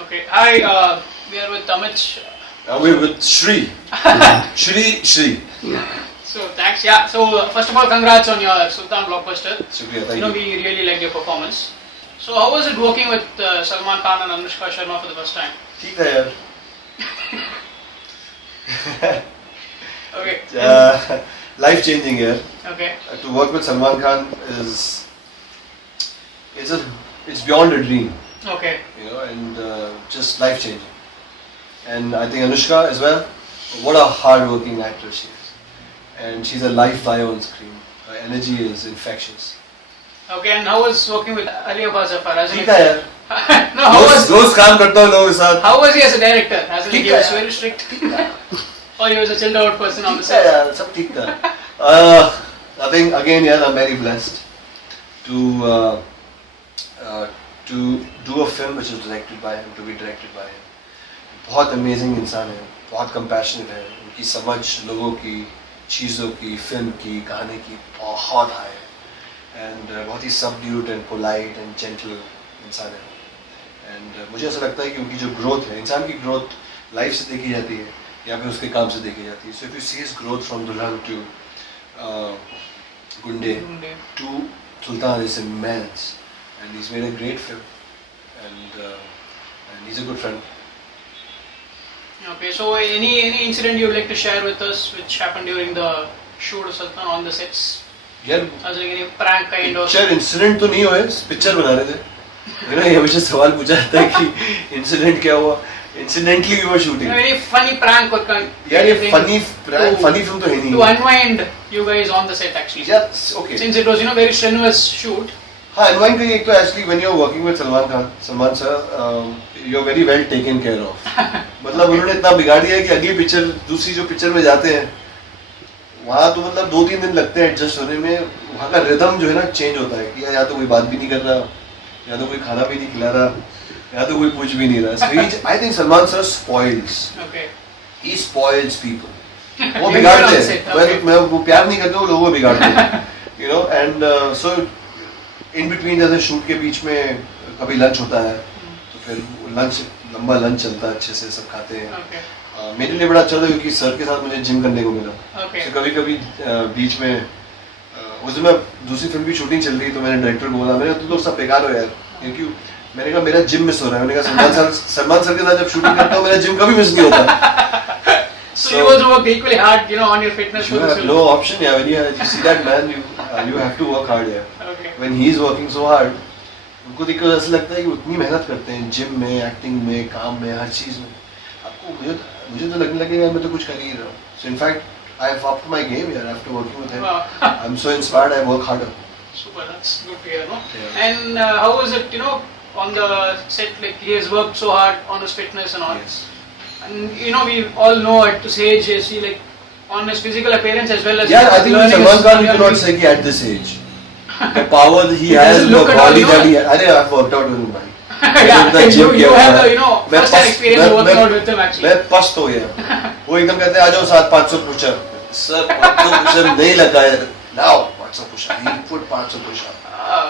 Okay. Hi, we are with Amit. We're with Shri. Shri. So thanks. Yeah. So first of all, congrats on your Sultan blockbuster. Shukriya, thank you. We really liked your performance. So how was it working with Salman Khan and Anushka Sharma for the first time? ठीक था यार. Okay. Life changing here. Okay. To work with Salman Khan is it's beyond a dream, Okay. and just life changing. And I think Anushka as well. What a hard working actress she is, and she's a live fire on screen. Her energy is infectious. Okay. And how was working with Ali Abbas Zafar? ठीक था यार. No. How was रोज काम करता हूँ लोगों के साथ. How was he as a director? As in, ठीक he है was यार. very strict. Or he was a chilled out person on the ठीक था set. यार, सब ठीक था. I think again, yeah, I'm very blessed to do a film which is directed by him, to be directed by him. बहुत amazing इंसान है, बहुत compassionate है, उनकी समझ लोगों की, चीज़ों की, फिल्म की, गाने की बहुत हाई है, and बहुत ही subdued and polite and gentle इंसान है, and मुझे ऐसा लगता है कि उनकी जो growth है, इंसान की growth लाइफ से देखी जाती है, या फिर उसके काम से देखी जाती है. So if you see his growth from Dulhan to Gunde to Sultan is immense, and he's made a great film, and he's a good friend. Okay, so any incident you'd like to share with us which happened during the shoot of Sultan on the sets? यार As like any prank kind of. Picture incident तो नहीं हुए, picture बना रहे थे. ये हमेशा सवाल पूछा जाता है कि इंसिडेंट क्या हुआ. Incidentally we were shooting. Any funny prank or kind? यार ये funny film तो है नहीं. To unwind you guys on the set actually. यार okay. Since it was very strenuous shoot. हाँ, unwind करिए. एक तो actually when you're working with Salman sir, you're very well taken care of. मतलब उन्होंने इतना बिगाड़ दिया है कि अगली पिक्चर, दूसरी जो पिक्चर में जाते हैं, वहाँ तो मतलब 2-3 दिन लगते हैं एडजस्ट होने में. वहाँ का रिदम जो है ना चेंज होता है कि या तो कोई बात भी नहीं कर रहा, या तो कोई खाना भी नहीं खिला रहा, या तो कोई पूछ भी नहीं रहा. So I think Salman sir spoils. Okay. He spoils people. वो बिगाड़ते हैं. मैं वो प्यार नहीं करते, वो लोगों को बिगाड़ते हैं. And so in between जैसे शूट के बीच में कभी लंच होता है, तो फिर लंच लंबा लंच चलता है, अच्छे से सब खाते हैं. Okay. मेरे लिए बड़ा अच्छा था क्योंकि सर के साथ मुझे जिम करने को मिला. Okay. तो कभी कभी बीच में उस दिन दूसरी फिल्म की शूटिंग चल रही, तो मैंने डायरेक्टर को बोला, मैंने तो सब बेकार हो यार, क्योंकि मैंने कहा मेरा जिम मिस हो रहा है. मैंने कहा सलमान सर के साथ जब शूटिंग करता हूँ मेरा जिम कभी मिस नहीं होता. So you also worked equally hard, on your fitness. You have no option, yeah. When you see that man, you have to work hard, yeah. Okay. When he is working so hard, उनको देख कर ऐसा लगता है कि उतनी मेहनत करते हैं जिम में, एक्टिंग में, काम में, हर चीज में. आपको मुझे तो लगने लगेगा मैं तो कुछ कर ही रहा हूँ. So in fact, I have upped my game here after working with him. Wow. I'm so inspired. I work harder. Super, that's good to hear, no? Yeah. And how was it, on the set, like he has worked so hard on his fitness and all. Yes. And we all know at this age, is he like on his physical appearance as well as. Yeah, I think with Salman Khan you cannot say at this age. The power that he has, the body that he has. I've worked out with him, bhai. Yeah, you have the first-hand experience working out with him actually. मैं पस्त हो गया. वो एकदम कहते हैं आ जाओ 700-500 pushup. Sir 500 pushup नहीं लगा है. लाओ 500 pushup. He put 500 push-up.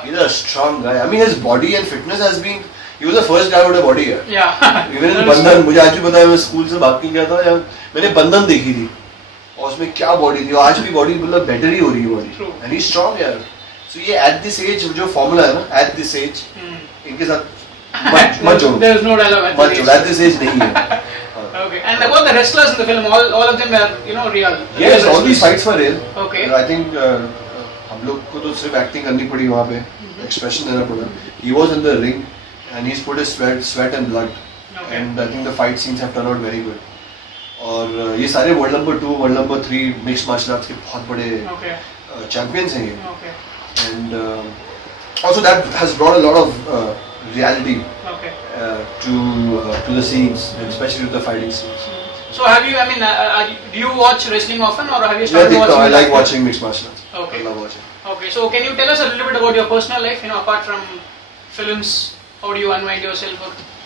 He's a strong guy. I mean his body and fitness has been. He was the first guy with a body here. Yeah. Even in बंधन, मुझे आज भी पता है मैं स्कूल से भाग के गया था या मैंने बंधन देखी थी और उसमें क्या बॉडी थी. आज भी बॉडी मतलब बेटर ही हो रही है बॉडी. And he's strong यार. So ये at this age जो फॉर्मूला है ना, at this age इनके साथ मत जोड़ो. There is no dialogue at this age नहीं है. Okay. And about the wrestlers in the film, all of them are real. Yes, all these fights were real. Okay. I think हम लोग को तो सिर्फ एक्टिंग करनी पड़ी वहाँ पे, एक्सप्रेशन देना पड़ा. He was in the ring and he's put his sweat and blood. Okay. And I think the fight scenes have turned out very good. और ये सारे world number 2, world number 3 mixed martial arts के बहुत बड़े champions हैं ये. Okay. And also that has brought a lot of reality Okay. to the scenes, and especially with the fighting scenes. So have you? Do you watch wrestling often, or have you started watching? I like watching mixed martial arts. Okay. I love watching. Okay. So can you tell us a little bit about your personal life? Apart from films, how do you unwind yourself?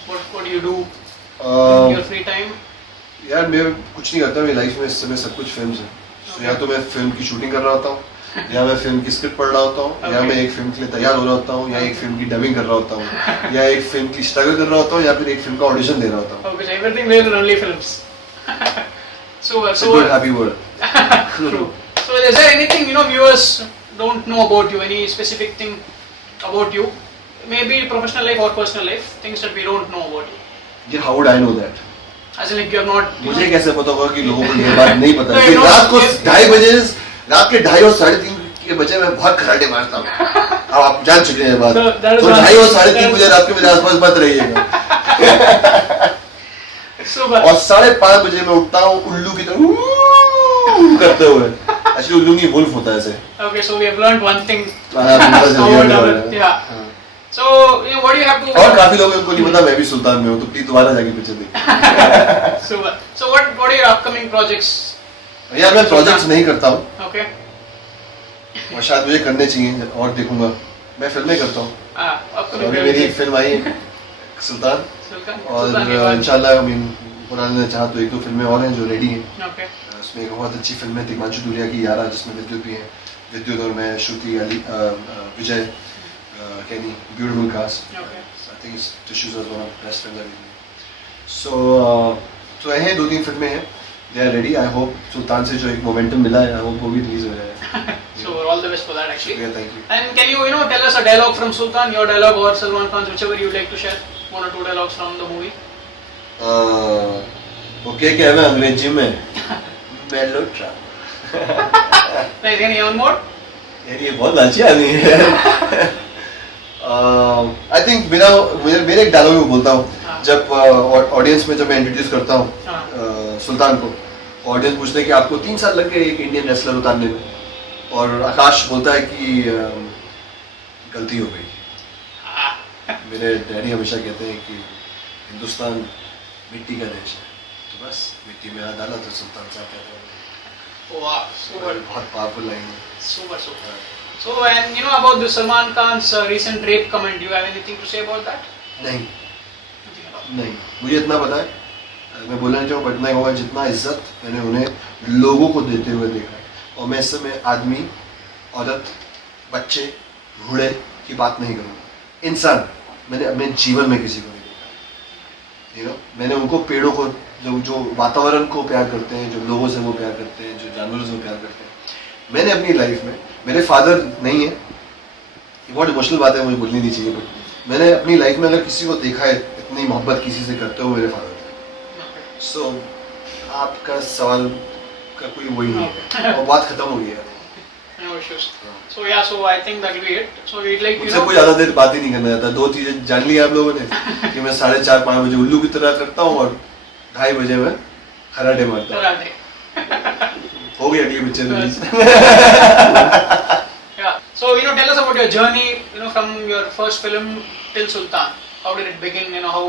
What do you do in your free time? यार मैं कुछ नहीं करता. मेरी life में इस समय सब कुछ फिल्म्स हैं. So या तो मैं फिल्म की शूटिंग कर रहा होता हूँ, या मैं फिल्म की स्क्रिप्ट पढ़ रहा होता हूँ, या मैं एक फिल्म के लिए तैयार हो रहा होता हूँ, या एक फिल्म की डबिंग कर रहा होता हूँ, या एक फिल्म की स्ट्रगल कर रहा होता हूँ, या फिर एक फिल्म का ऑडिशन दे रहा होता हूँ. Okay, so everything will be only films. So It's a good happy world. True. So is there anything viewers don't know about you? Any specific thing about you? Maybe professional life or personal life, things that we don't know about you. Yeah, how would I know that? As in like you have not. मुझे कैसे पता होगा कि लोगों को ये बात नहीं पता No, कि no, रात को yes. 2:30 बजे, रात के 2:30 और 3:30 के बजे मैं बहुत कराटे मारता हूँ. अब आप जान चुके हैं बात. So that is तो one- 2:30 और 3:30 बजे रात के मेरे आसपास मत रहिएगा. Super. और 5:30 बजे मैं उठता हूँ उल्लू की तरह करते हुए. एक्चुअली उल्लू नहीं, वुल्फ होता है ऐसे. Okay, so we have learned one thing. और Yeah. So what do you have to? काफी लोगों को नहीं पता मैं भी सुल्तान में हूँ, तो प्लीज दोबारा जाके पीछे देखिए. Super. So what are your upcoming projects? यार मैं प्रोजेक्ट्स नहीं करता हूँ, Okay. और शायद मुझे करने चाहिए, और देखूंगा. मैं फिल्में करता हूँ. Upcoming. अभी मेरी एक फिल्म आई है सुल्तान, और इंशाल्लाह पुराने ने चाहा तो 1-2 फिल्में और हैं जो रेडी हैं. Okay. उसमें एक बहुत अच्छी फिल्म है दिग्मांशु धूलिया की यारा, जिसमें विद्युत भी है. विद्युत और मैं, श्रुति, अली, विजय, Kenny, beautiful cast. Okay. I think Tissues was one of the best films I've made. So तो हैं 2-3 फिल्में हैं. They are ready. I hope सुल्तान से जो एक मोमेंटम मिला है, I hope वो भी रिलीज हो जाए. So all the best for that actually. Yeah, thank you. And can you tell us a dialogue from Sultan, your dialogue or Salman Khan's, whichever you'd like to share, 1 or 2 dialogues from the movie. Okay क्या है अंग्रेजी में melodrama. Like any on more? यार ये बहुत अच्छी आदमी है. आई थिंक मेरे एक डायलॉग में बोलता हूँ. हाँ. जब ऑडियंस में जब मैं इंट्रोड्यूस करता हूँ सुल्तान को, ऑडियंस पूछते हैं कि आपको 3 साल लग गए एक इंडियन रेसलर उतारने में, और आकाश बोलता है कि गलती हो गई. मेरे डैडी हमेशा कहते हैं कि हिंदुस्तान मिट्टी का देश है, तो बस मिट्टी में हाथ डाला तो सुल्तान साहब कहते हैं. Wow, super. बहुत पावरफुल लाइन है. Super. So and about the Salman Khan's recent rape comment, do you have anything to say about that? नहीं Nothing at all. नहीं, मुझे इतना पता है, मैं बोलना चाहूँ बट नहीं होगा, जितना इज्जत मैंने उन्हें लोगों को देते हुए देखा है. और मैं इस समय आदमी, औरत, बच्चे, बूढ़े की बात नहीं करूँगा. इंसान मैंने अपने जीवन में किसी को नहीं देखा. मैंने उनको, पेड़ों को, जो वातावरण को प्यार करते हैं, जो लोगों से वो प्यार करते हैं, जो जानवरों से वो प्यार करते हैं, मैंने अपनी लाइफ में, मेरे फादर नहीं है, ये बहुत इमोशनल बात है, मुझे बोलनी नहीं चाहिए, बट मैंने अपनी लाइफ में अगर किसी को देखा है इतनी मोहब्बत किसी से करते हुए, मेरे फादर थे. सो आपका सवाल का कोई वही नहीं है, और बात खत्म हो गई है. No issues. So yeah, so I think that will be it. So we'd like मुझसे कोई ज़्यादा देर बात ही नहीं करना चाहता. 2 चीज़ें जान ली आप लोगों ने कि मैं 4:30-5 बजे उल्लू की तरह करता हूँ, और 2:30 बजे मैं कराटे मारता हूँ. Karate. हो गई अगली picture release. Yeah. So tell us about your journey, from your first film till Sultan. How did it begin? How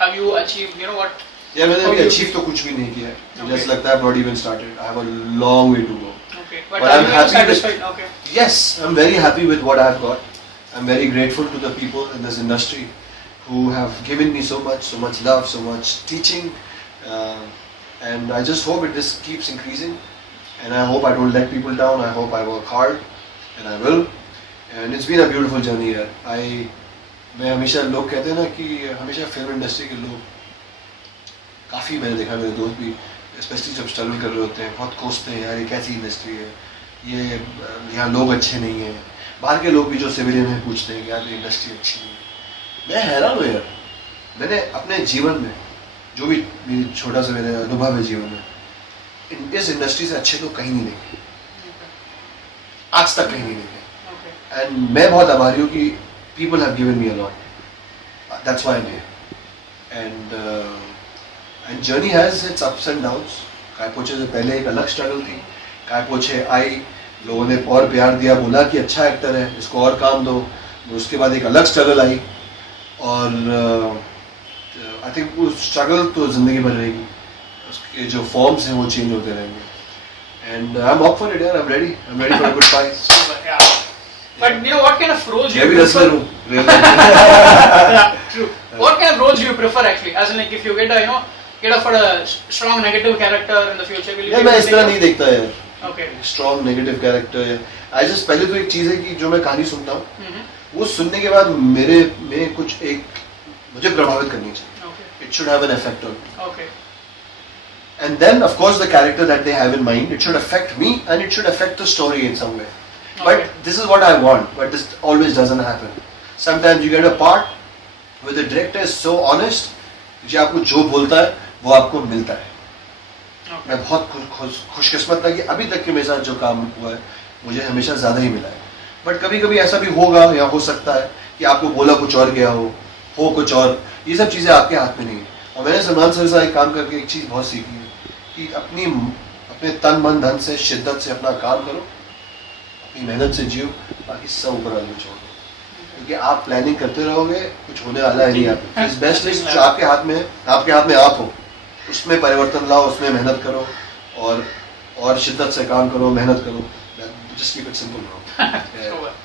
have you achieved? What? यार मैंने अभी अचीव तो कुछ भी नहीं किया है. मुझे ऐसा लगता है not even started. I have a long way to go. Okay. But But are I'm you happy satisfied? Okay. Yes, I'm very happy with what I've got. I'm very grateful to the people in this industry who have given me so much love, so much teaching, and I just hope it just keeps increasing. And I hope I don't let people down. I hope I work hard, and I will. And it's been a beautiful journey here. मैं हमेशा, लोग कहते हैं ना कि हमेशा film industry के लोग, काफ़ी मैंने देखा, मेरे दोस्त भी स्पेशली जब स्ट्रगल कर रहे होते हैं, बहुत कोसते हैं, यार ये कैसी इंडस्ट्री है, ये यहाँ लोग अच्छे नहीं हैं. बाहर के लोग भी जो सिविलियन हैं पूछते हैं कि यार ये इंडस्ट्री अच्छी नहीं है. मैं हैरान हूँ यार. मैंने अपने जीवन में जो भी मेरी छोटा सा मेरा अनुभव है जीवन में, इस इंडस्ट्री से अच्छे लोग कहीं नहीं देखे, आज तक कहीं नहीं देखे. Okay. एंड मैं बहुत आभारी हूँ कि people have given me a lot. That's why I'm here. And journey has its ups and downs. काय पोछे से पहले एक अलग स्ट्रगल थी. काय पोछे आई, लोगों ने और प्यार दिया, बोला कि अच्छा एक्टर है, इसको और काम दो. उसके बाद एक अलग स्ट्रगल आई, और आई थिंक वो स्ट्रगल तो जिंदगी भर रहेगी. उसके जो फॉर्म्स हैं वो चेंज होते रहेंगे. And I'm up for it, यार. I'm ready for a good fight. Super, yeah. But what kind of roles do मैं you भी prefer? wrestler हूँ. Yeah, true. What kind of roles do you prefer actually? As in like if you get a for a strong negative character in the future, will you यार be मैं able इस to तरह take नहीं देखता यार. Okay. Strong negative character है. I just पहले तो एक चीज है कि जो मैं कहानी सुनता हूँ Mhm. वो सुनने के बाद मेरे में कुछ एक मुझे प्रभावित करनी चाहिए. Okay. It should have an effect on me. Okay. And then, of course, the character that they have in mind, it should affect me and it should affect the story in some way. Okay. But this is what I want, but this always doesn't happen. Sometimes you get a part where the director is so honest, कि आपको जो बोलता है वो आपको मिलता है. Okay. मैं बहुत खुशकिस्मत था कि अभी तक के मेरे साथ जो काम हुआ है मुझे हमेशा ज़्यादा ही मिला है. बट कभी कभी ऐसा भी होगा या हो सकता है कि आपको बोला कुछ और गया हो कुछ और. ये सब चीज़ें आपके हाथ में नहीं है. और मैंने सलमान सर से काम करके एक चीज़ बहुत सीखी है कि अपने तन मन धन से शिद्दत से अपना काम करो, अपनी मेहनत से जियो, बाकी सब ऊपर वाले में छोड़ दो. क्योंकि आप प्लानिंग करते रहोगे कुछ होने वाला है नहीं. आप इस बेस्ट लिस्ट जो आपके हाथ में है, आपके हाथ में आप हो, उसमें परिवर्तन लाओ, उसमें मेहनत करो और शिद्दत से काम करो, मेहनत करो. Just keep it simple, bro.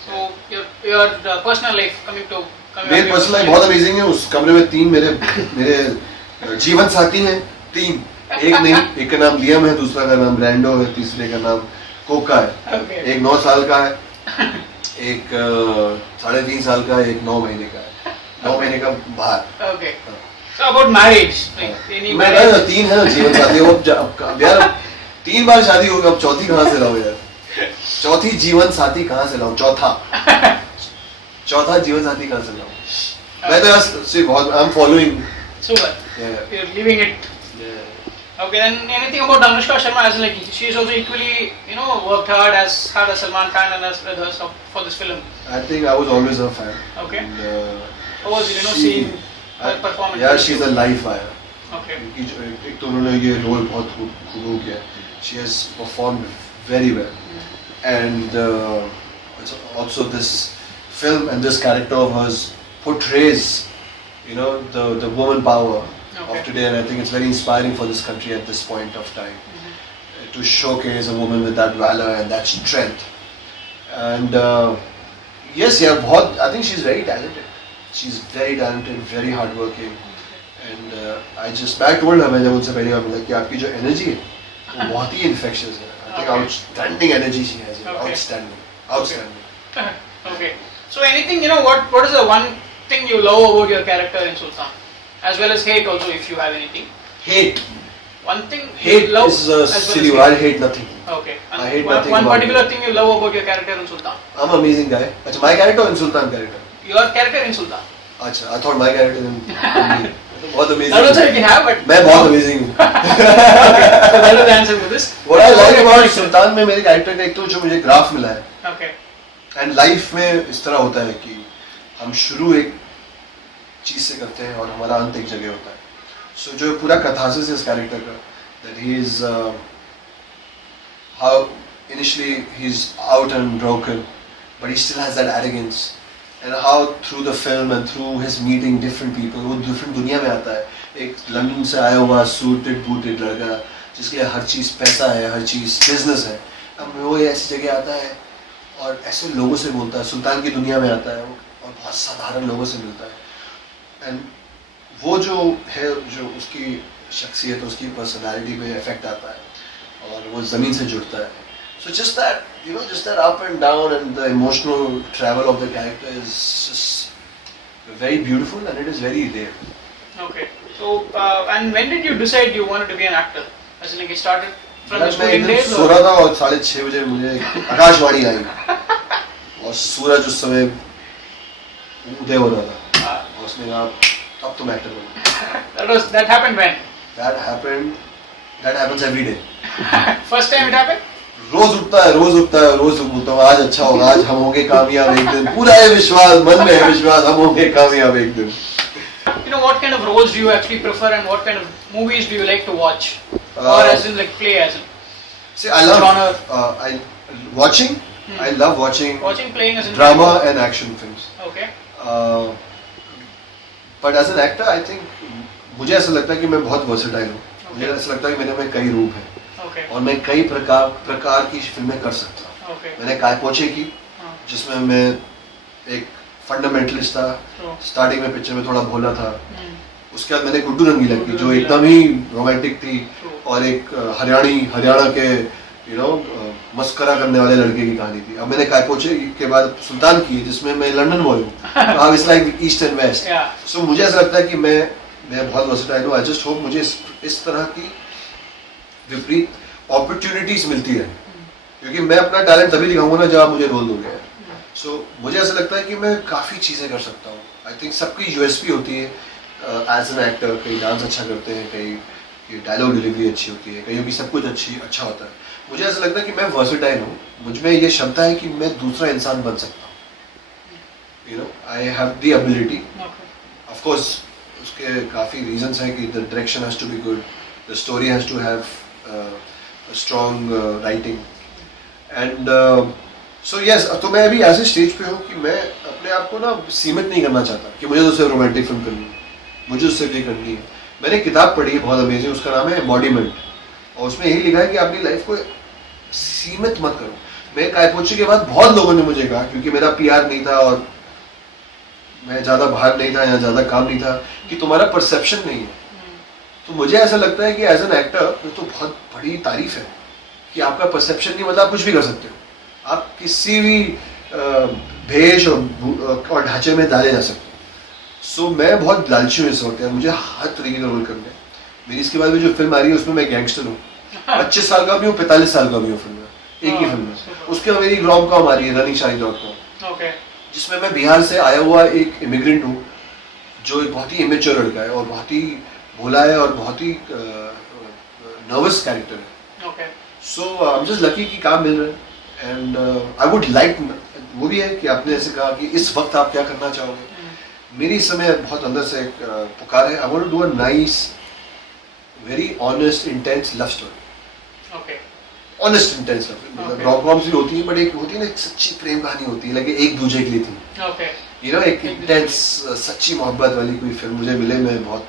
So your personal life coming to मेरी पर्सनल लाइफ बहुत अमेजिंग है. उस कमरे में 3 मेरे जीवन साथी हैं. 3, एक नहीं, एक का नाम लियम है, दूसरा का नाम ब्रैंडो है, तीसरे का नाम कोका है. Okay. एक 9 साल का है, एक 3.5 साल का है, एक 9 महीने का है. 9 महीने का बाहर. Okay. So about marriage, like any मैं marriage? 3 है ना जीवन साथी. अब यार 3 बार शादी होगी, अब चौथी कहाँ से लाऊं यार? चौथी जीवन साथी कहाँ से लाऊं? चौथा जीवन साथी कहाँ से लाऊं? मैं तो यार सिर्फ बहुत I am following. Super. Yeah. You're living it. Okay, then anything about Anushka Sharma, as in, like she is also equally, worked hard as Salman Khan and as others for this film. I think I was always a fan. Okay. And, How was it, seeing her performance? Yeah, she's a live wire. Okay. एक तो उन्होंने ये role बहुत खूब किया. She has performed very well. And also this film and this character of hers portrays, the woman power of today, and I think it's very inspiring for this country at this point of time to showcase a woman with that valor and that strength. And yes, yeah, I think she's very talented. She's very talented, very hardworking, and I told her when I was like कि आपकी जो energy है वो बहुत ही infectious है. I think outstanding energy she has. Okay. Outstanding. Okay. So anything, what is the one thing you love about your character in Sultan, as well as hate also, if you have anything? Hate. One thing you Hate love is as well as silly. hate. I hate nothing. Okay. I hate one, nothing one about particular it. thing you love about your character in Sultan. I'm an amazing guy. Achha, my character or in Sultan character? Your character in Sultan. Achha, I thought my character in बहुत amazing. That also you can have, but मैं बहुत amazing हूँ. okay. So that is the answer to this. What I like about सुल्तान में मेरे character का एक तो जो मुझे ग्राफ मिला है. Okay. And life में इस तरह होता है कि हम शुरू एक चीज से करते हैं और हमारा अंत एक जगह होता है. So जो पूरा catharsis है इस character का, that he is how initially he's out and broken, but he still has that arrogance, and how through the film and through his meeting different people, वो different दुनिया में आता है. एक लंदन से आया हुआ suited booted लड़का जिसके लिए हर चीज़ पैसा है, हर चीज़ business है. अब वो ऐसी जगह आता है और ऐसे लोगों से बोलता है, सुल्तान की दुनिया में आता है और बहुत साधारण लोगों से मिलता है. एंड वो जो है, जो उसकी शख्सियत, उसकी पर्सनालिटी पे इफेक्ट आता है और वो ज़मीन से जुड़ता है. So just that up and down and the emotional travel of the character is just very beautiful and it is very rare. Okay. So and when did you decide you wanted to be an actor? As in, like, it started from your मैं schooling days? सो रहा था और 6:30 बजे मुझे आकाशवाणी आई और सूरज उस समय उदय हो रहा था और उसने कहा अब तुम एक्टर बनो. That happened when? That happens every day. First time it happened? रोज उठता है, रोज बोलता हूँ आज अच्छा होगा, आज हम होंगे कामयाब एक दिन. पूरा है विश्वास, मन में है विश्वास, हम होंगे कामयाब एक दिन. What kind of roles do you actually prefer, and what kind of movies do you like to watch, or as in, like, play as in? See, I love genre. watching. I love watching Playing as in drama and action films. Okay. But as an actor, I think मुझे ऐसा लगता है कि मैं बहुत versatile हूँ. मुझे ऐसा लगता है कि मेरे में कई रूप हैं. Okay. और मैं कई प्रकार की फिल्में कर सकता हूँ. Okay. मैंने कायपोचे की, जिसमें मैं एक फंडामेंटलिस्ट था. स्टार्टिंग में पिक्चर में थोड़ा भोला था. उसके बाद मैंने गुड्डू रंगीला की, जो एकदम ही रोमांटिक थी और एक हरियाणा के मस्करा करने वाले लड़के की कहानी थी. अब मैंने कायपोचे के बाद सुल्तान की है, जिसमें मैं लंदन बॉय हूँ. अब it's like east end west. So मुझे ऐसा लगता है कि मैं बहुत वर्सेटाइल हूँ. आई जस्ट होप मुझे इस तरह की विपरीत अपॉर्चुनिटीज मिलती है, क्योंकि मैं अपना टैलेंट तभी दिखाऊंगा ना जब आप मुझे रोल दोगे. सो मुझे ऐसा लगता है कि मैं काफ़ी चीज़ें कर सकता हूँ. आई थिंक सबकी यूएसपी होती है एज एन एक्टर. कई डांस अच्छा करते हैं, कई डायलॉग डिलीवरी अच्छी होती है, कईयों की सब कुछ अच्छा होता है. मुझे ऐसा लगता है कि मैं वर्सेटाइल हूँ. मुझ में ये क्षमता है कि मैं दूसरा इंसान बन सकता हूँ. You know, I have the ability. Of course उसके काफ़ी रीजंस हैं कि the direction has to be good, the story has to have strong writing and so yes. तो मैं अभी ऐसे स्टेज पे हूँ कि मैं अपने आप को ना सीमित नहीं करना चाहता कि मुझे तो सिर्फ रोमांटिक फिल्म करनी है, मुझे तो सिर्फ ये करनी है. मैंने एक किताब पढ़ी है बहुत अमेजिंग, उसका नाम है एम्बॉडीमेंट, और उसमें यही लिखा है कि अपनी लाइफ को सीमित मत करो. मैं कायपोचे के बाद बहुत लोगों ने मुझे कहा, क्योंकि मेरा पीआर नहीं था और मैं ज़्यादा बाहर नहीं था या ज़्यादा काम नहीं था, कि तुम्हारा परसेप्शन नहीं है. तो मुझे ऐसा लगता है कि एज एन एक्टर तो बहुत बड़ी तारीफ है कि आपका परसेप्शन नहीं, मतलब आप कुछ भी कर सकते हो. आप किसी भी भेष और ढांचे में डाले जा सकते हो. सो मैं बहुत लालची हूँ इस वक्त यार, मुझे हर तरीके का रोल करना है. मेरी इसके बाद भी जो फिल्म आ रही है उसमें मैं गैंगस्टर हूँ. 25 साल का भी हूँ, 45 साल का भी हूँ. फिल्म में एक ही फिल्म में. उसके बाद मेरी रॉम कॉम आ रही है runningshari.com, जिसमें मैं बिहार से आया हुआ एक इमिग्रेंट हूँ जो एक बहुत ही इमेच्योर लड़का है और बहुत ही भोला है और बहुत ही नर्वस कैरेक्टर है. So I am just lucky कि काम मिल रहा है. एंड आई वुड लाइक, वो भी है कि आपने ऐसे कहा कि इस वक्त आप क्या करना चाहोगे. मेरी इस समय बहुत अंदर से एक पुकार है. I want to do a nice, very honest, intense love story. Honest intense love, मतलब रॉम-कॉम्स भी होती है, बट एक होती है ना, एक सच्ची प्रेम कहानी होती है, लगे एक दूसरे के लिए थी. यू नो, एक इंटेंस सच्ची मोहब्बत वाली कोई फिल्म मुझे मिले, मैं बहुत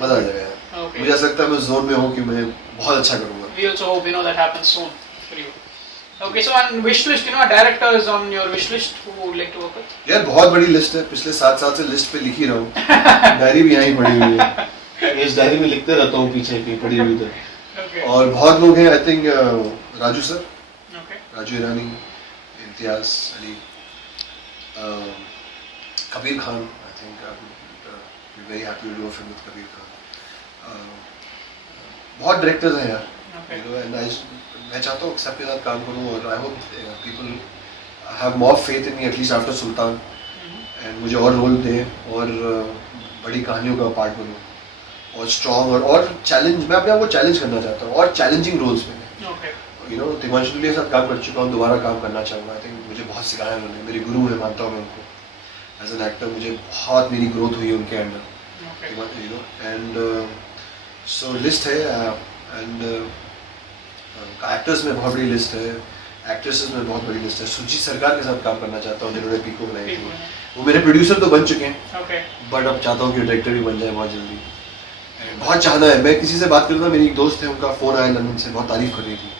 मजा आ जाएगा. मुझे ऐसा लगता है मैं जोन में हूँ कि मैं बहुत अच्छा करूँगा. We also hope that happens soon for you. Okay, so on wish list, directors on your wish list who would like to work with? यार बहुत बड़ी लिस्ट है. पिछले 7 साल से लिस्ट पे लिख ही रहा हूँ. डायरी भी यहीं पड़ी हुई है. इस डायरी में लिखते रहता हूँ पीछे कहीं पड़ी हुई है. और बहुत लोग हैं. I think Raju sir, Raju Irani, Imtiaz Ali, Kabir Khan. I think I would be very happy to do a film with Kabir Khan. बहुत डायरेक्टर्स हैं यार. एंड मैं चाहता हूँ सबके साथ काम करूँ, और I hope people have more faith in me at least after Sultan, and मुझे और रोल दें और बड़ी कहानियों का पार्ट बनूँ और स्ट्रॉन्ग और चैलेंज. मैं अपने आप को चैलेंज करना चाहता हूँ और चैलेंजिंग रोल्स में. यू नो, दिवांशु के साथ काम कर चुका हूँ, दोबारा काम करना चाहूँगा. आई थिंक मुझे बहुत सिखाया उन्होंने, मेरे गुरु हैं, मानता हूँ मैं उनको. एज एन एक्टर मुझे बहुत मेरी ग्रोथ हुई है उनके under. You know, and so list है. एंड एक्टर्स में बहुत बड़ी लिस्ट है, एक्ट्रेसेस में बहुत बड़ी लिस्ट है. सुजीत सरकार के साथ काम करना चाहता हूँ, जिन्होंने पीको बनाई थी. वो मेरे प्रोड्यूसर तो बन चुके हैं, बट अब चाहता हूँ कि डायरेक्टर भी बन जाए बहुत जल्दी. बहुत चाहना है. मैं किसी से बात कर रहा था, मेरी एक दोस्त है, उनका फ़ोन आया लंदन से, बहुत तारीफ कर रही थी.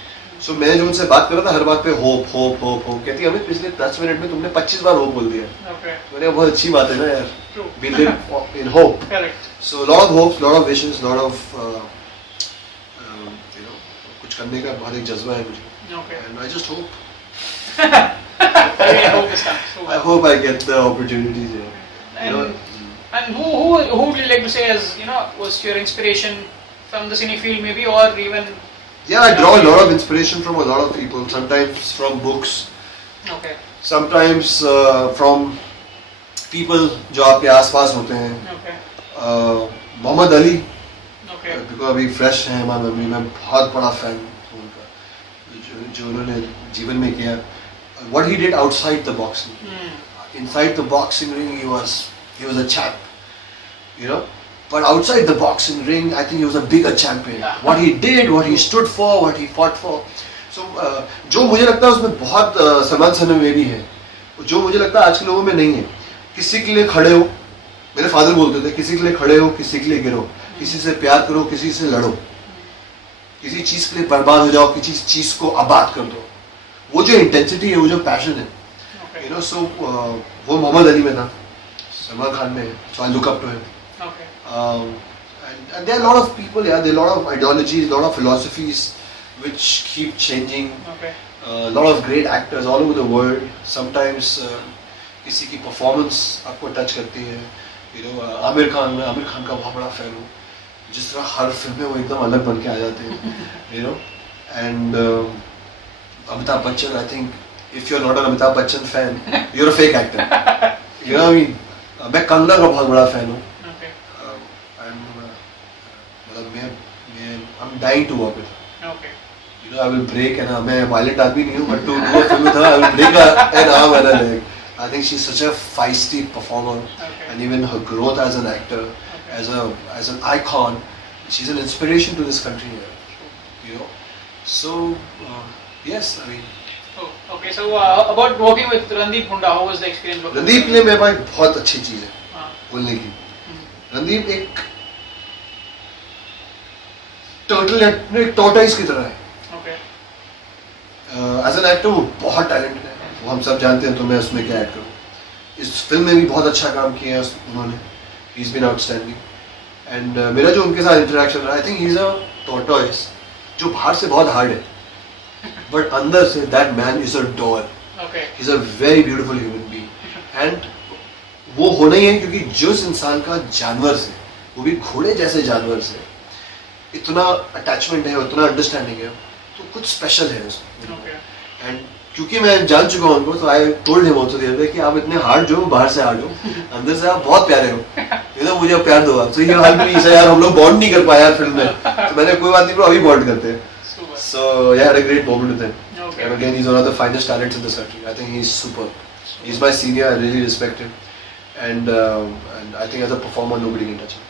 सो मैं जो उनसे बात कर रहा था, हर बात पे होप होप होप होप कहती है. हमें पिछले 10 मिनट में तुमने 25 बार होप बोल दिया. मैंने कहा बहुत अच्छी बात है ना यार. We live in hope. Correct. So lot of hopes, lot of wishes, lot of you know, कुछ करने का बहुत एक जज्बा है मुझे. And I just hope. I hope I get the opportunities here. And who would you like to say as was your inspiration from the cine field maybe, or even? Yeah, I draw a lot of inspiration from a lot of people. Sometimes from books. Okay. Sometimes from people जो आपके आसपास होते हैं. Mohammad Ali, because अभी fresh हैं हमारे mummy, मैं बहुत बड़ा फैन हूँ उनका, जो उन्होंने जीवन में किया. What he did outside the boxing, inside the boxing ring he was a champ, you know, but outside the boxing ring I think he was a bigger champion. What he did, what he stood for, what he fought for. So जो मुझे लगता है उसमें बहुत समान समय में भी है, जो मुझे लगता है आज के लोगों में नहीं है. किसी के लिए खड़े हो, मेरे फादर बोलते थे, किसी के लिए खड़े हो, किसी के लिए गिरो, किसी से प्यार करो, किसी से लड़ो, किसी चीज के लिए बर्बाद हो जाओ, किसी चीज को आबाद कर दो. वो जो इंटेंसिटी है, वो जो पैशन है, यू नो, सो वो मोहम्मद अली में था, सलमान खान में, so I look up to him. And there are a lot of people, yeah, there are a lot of ideologies, a lot of philosophies which keep changing. lot of great actors all over the world. Sometimes किसी की performance आपको touch करती है. आमिर खान का बहुत बड़ा fan हूँ. जिस तरह हर फिल्म में वो एकदम अलग बन के आ जाते हैं. And Amitabh Bachchan, I think if you're not an Amitabh Bachchan fan, you're a fake actor. What I mean? मैं कंगना का बहुत बड़ा fan हूँ. I'm dying to work with her. Okay. I will break an arm. मैं violent आदमी नहीं हूँ, but to do a film with her, I will break an arm and a leg. I think she's such a feisty performer, and even her growth as an actor, as an icon, she's an inspiration to this country. So yes, I mean. Oh, okay. So about working with Randeep Hooda, how was the experience? Randeep ने मेरे भाई बहुत अच्छी चीज़ है बोलने की. Randeep एक turtle एक टॉर्टोइस की तरह है. एज एन एक्टर वो बहुत टैलेंटेड है, वो हम सब जानते हैं, तो मैं उसमें क्या ऐड करूँ. इस फिल्म में भी बहुत अच्छा काम किया है उन्होंने. He is been outstanding. And मेरा जो उनके साथ इंटरेक्शन रहा, I think he is a tortoise जो बाहर से बहुत हार्ड है, बट अंदर से that man is a doll. He is a very beautiful human being. And वो होना ही है क्योंकि जिस इंसान का जानवर से, वो भी घोड़े जैसे जानवर से इतना अटैचमेंट है, उतना अंडरस्टैंडिंग है, तो कुछ स्पेशल है उसमें. एंड क्योंकि मैं जान चुका हूं उनको, तो I told him also the other कि आप इतने हार्ड जो बाहर से हार्ड हो, अंदर से आप बहुत प्यारे हो. मुझे प्यार दो आप. तो ये हाल भी सर यार, हम लोग बॉन्ड नहीं कर पाए यार फिल्म में, तो मैंने कोई बात नहीं ब्रो, अभी बॉन्ड करते हैं. So yeah, I had a great moment with him. And again, he's one of the finest talents in this country. I think he's super. He's my senior. I really respect him. And I think as a performer, nobody can touch him.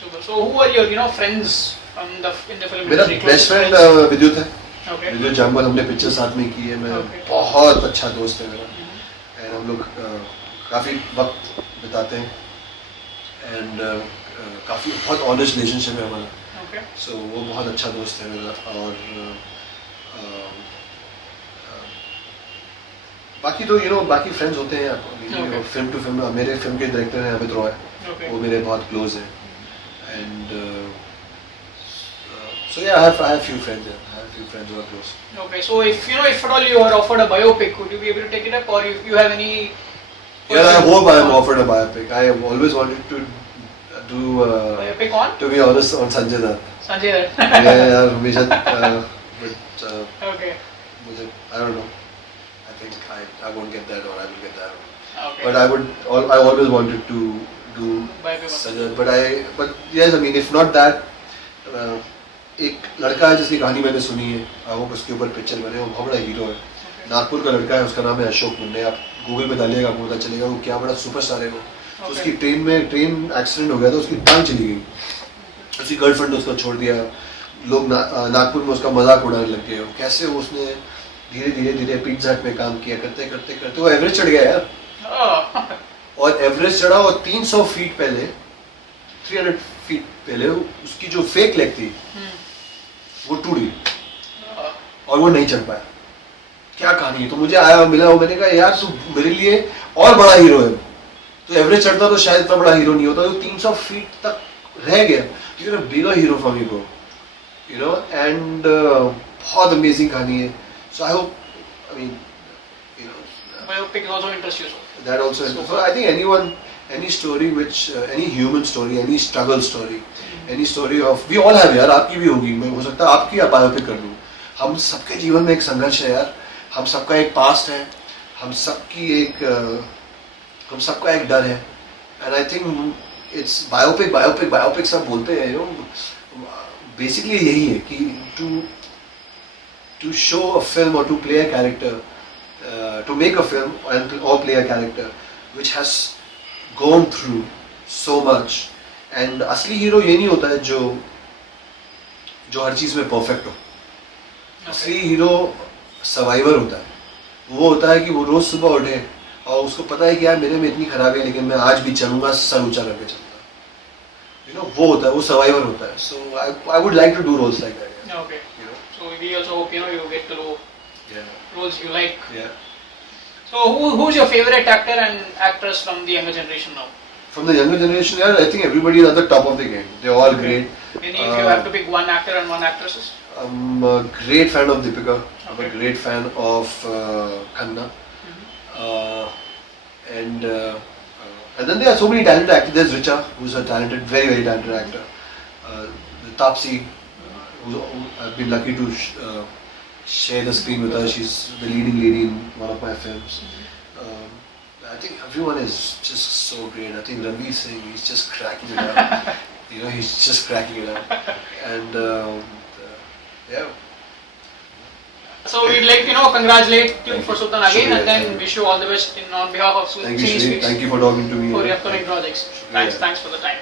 Super. So who are your friends in the film मेरा industry? Best friend विद्युत है. Okay. विद्युत जामवाल, हमने picture साथ में की है. मैं बहुत अच्छा दोस्त है मेरा. एंड हम लोग काफ़ी वक्त बिताते हैं. एंड काफ़ी बहुत ऑनेस्ट रिलेशनशिप है हमारा. So वो बहुत अच्छा दोस्त है मेरा. और बाकी तो बाकी फ्रेंड्स होते हैं. फिल्म टू फिल्म मेरे फिल्म के डायरेक्टर हैं अमित रॉय. वो मेरे बहुत क्लोज हैं. And so yeah, I have few friends there. I have few friends who are close. Okay, so if at all you are offered a biopic, would you be able to take it up, or if you have any? Yeah, I hope I am offered a biopic. I have always wanted to do. Biopic on? To be honest, on Sanjay Dutt. Sanjay Dutt. Yeah, हमेशा. But okay. मुझे I don't know. I think I won't get that, or I will get that. Okay. But I always wanted to do Sanjay Dutt. But yes, I mean, if not that. एक लड़का है जिसकी कहानी मैंने सुनी है, वो उसके ऊपर पिक्चर बने. वो बहुत बड़ा हीरो है, नागपुर का लड़का है, उसका नाम है अशोक मुंडे. आप गूगल पे डालिएगा, आपको पता चलेगा वो क्या बड़ा सुपरस्टार है. वो तो उसकी ट्रेन एक्सीडेंट हो गया था, उसकी टांग चली गई. उसकी गर्लफ्रेंड ने उसको छोड़ दिया. लोग नागपुर में उसका मजाक उड़ाने लग गए. कैसे उसने धीरे धीरे पिज़्ज़ा हट में काम किया, करते करते करते वो एवरेस्ट चढ़ गया यार. और एवरेस्ट चढ़ा, और 300 फीट पहले, 300 फीट पहले उसकी जो फेक लेग थी वो टूट गई और वो नहीं चढ़ पाया. क्या कहानी है. तो मुझे आया मिला, मैंने कहा यार तू मेरे लिए और बड़ा हीरो है. तो एवरेज चढ़ता तो शायद इतना बड़ा हीरो नहीं होता. तो 300 फीट तक रह गया. You are a bigger hero from you bro. And बहुत अमेजिंग कहानी है. So I hope, I mean biopic also interests you. That also interests. So I think any story which any human story, any struggle story, any story of, we all have यार, आपकी भी होगी. मैं हो सकता है आपकी बायोपिक कर दूँ. हम सबके जीवन में एक संघर्ष है यार. हम सबका एक पास्ट है. हम सबका एक डर है. And I think it's biopic सब बोलते हैं. बेसिकली यही है कि to show a film or to play a character, to make a film or play a character which has gone through so much. And असली हीरो ये नहीं होता है जो हर चीज में परफेक्ट हो. असली हीरो सर्वाइवर होता है. वो होता है कि वो रोज सुबह उठे और उसको पता है कि यार मेरे में इतनी खराबी है, लेकिन मैं आज भी चलूंगा, सर ऊंचा करके चलूंगा. वो होता है, वो सर्वाइवर होता है. So I would like to do roles like that. Okay. So we also hope you get to know roles you like. Yeah. So who's your favorite actor and actress from the younger generation now? From the younger generation, yeah, I think everybody is at the top of the game. They're all great. Any if you have to pick one actor and one actress? I'm a great fan of Deepika. I'm a Okay. great fan of Khanna. And then there are so many talented actors. There's Richa, who's a talented, very very talented actor. Tapsi, who I've been lucky to share the screen with her. She's the leading lady in one of my films. I think everyone is just so great. I think Ranveer Singh, he's just cracking it up. He's just cracking it up. And yeah. So we'd like congratulate you for Sultan again, Shukriya, and then thank you. wish you all the best on behalf of Thank you, Cine Shri. Speaks Thank you for talking to me. for your upcoming projects. Shukriya. Thanks for the time.